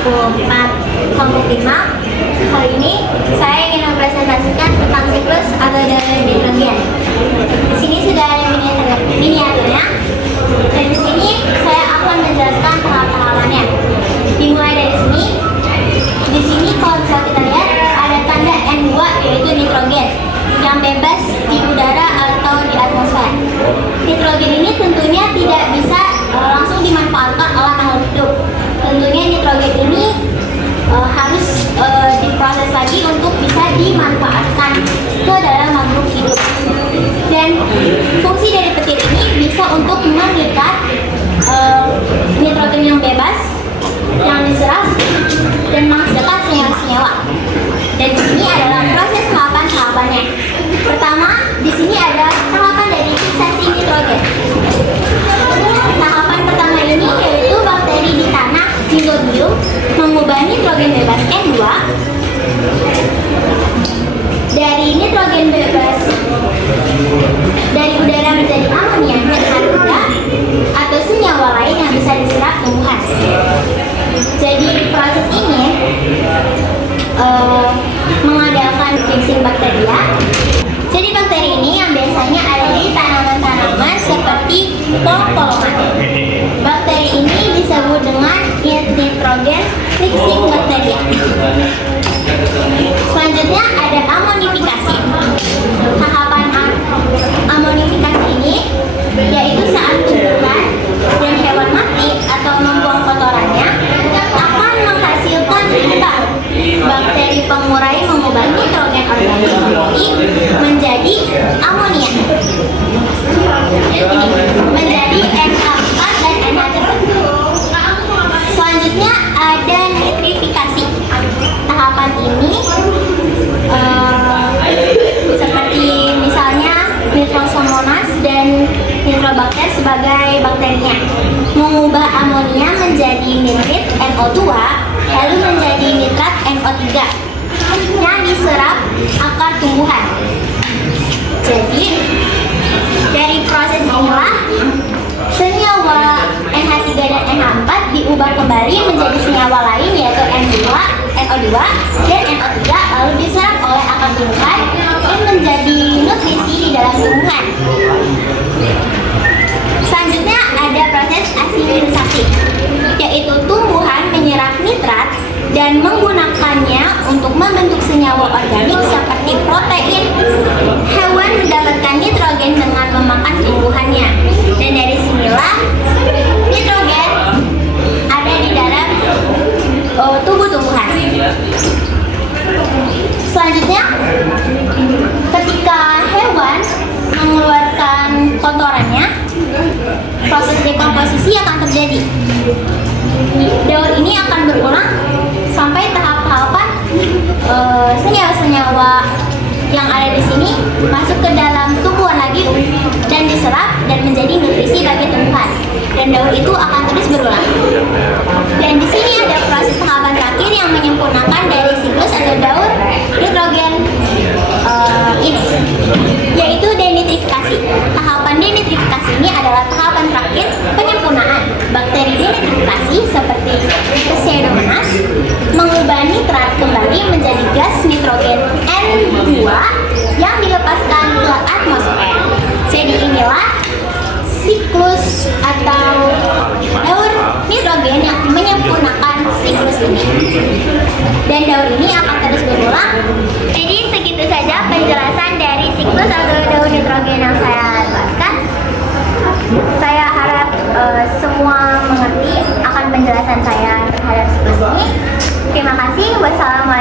kelompok 5. Kali ini saya ingin mempresentasikan tentang siklus atau daur nitrogen. Di sini sudah ada miniaturnya, dan di sini saya akan menjelaskan tahap-tahapannya. Dimulai dari sini. Di sini kalau bisa kita lihat ada tanda N2, yaitu nitrogen yang bebas di udara atau di atmosfer. Nitrogen ini tentunya tidak bisa langsung dimanfaatkan oleh makhluk hidup. Tentunya nitrogen ini harus diproses lagi untuk bisa dimanfaatkan ke dalam makhluk hidup. Dan fungsi dari petir ini bisa untuk mengikat nitrogen yang bebas yang diserap dan menghasilkan senyawa-senyawa. Dan di sini adalah proses tahapan-tahapannya. Pertama, di sini ada tahapan dari fiksasi nitrogen. Tahapan pertama ini yaitu bakteri di tanah Rhizobium mengubah nitrogen bebas N2 dari nitrogen bebas dari udara menjadi amonia NH3 atau senyawa lain yang bisa diserap tumbuhan. Jadi proses ini mengadakan fixing bakteria. Jadi bakteri ini yang biasanya ada di tanaman-tanaman seperti polong-polongan. Bakteri ini disebut dengan nitrogen fixing bakteria. Selanjutnya ada amonifikasi. Tahapan amonifikasi ini yaitu saat tumbuhan dan hewan mati atau membuang kotorannya akan menghasilkan limbah. Bakteri pengurai mengubah nitrogen organik menjadi amonia. Menjadi NH4 dan NH3. Selanjutnya ada nitrifikasi. Tahapan ini seperti misalnya Nitrosomonas dan Nitrobacter sebagai bakterinya mengubah amonia menjadi nitrit NO2 lalu menjadi nitrat NO3 yang diserap akar tumbuhan. Jadi dari proses inilah senyawa NH3 dan NH4 diubah kembali menjadi senyawa lain yaitu NO2 dan NO3 lalu diserap oleh akar tumbuhan dan menjadi nutrisi di dalam tumbuhan. Selanjutnya ada proses asimilisasi, yaitu tumbuhan menyerap nitrat dan menggunakannya untuk membentuk senyawa organik seperti protein. Hewan mendapatkan nitrogen dengan memakan tumbuhannya, dan dari sinilah nitrogen ada di dalam tubuh tumbuhan. Selanjutnya, ketika hewan mengeluarkan kotorannya, proses dekomposisi akan terjadi. Daur ini akan berulang sampai tahap-tahapan senyawa-senyawa yang ada di sini masuk ke dalam tumbuhan lagi dan diserap dan menjadi nutrisi bagi tumbuhan. Dan daur itu akan terus berulang. Dan di sini ada proses tahapan terakhir yang menyempurnakan dari siklus atau daur nitrogen ini, yaitu denitrifikasi. Tahapan denitrifikasi ini adalah tahapan terakhir penyempurnaan. Bakteri denitrifikasi seperti Pseudomonas mengubah nitrat kembali menjadi gas nitrogen N2 yang dilepaskan ke atmosfer. Jadi inilah siklus atau daur nitrogen yang menyempurnakan siklus ini. Dan daur ini akan terus berulang. Jadi segitu saja penjelasan dari siklus atau daur nitrogen yang saya jelaskan. Saya harap semua mengerti akan penjelasan saya terhadap siklus ini. Terima kasih. Wassalamualaikum.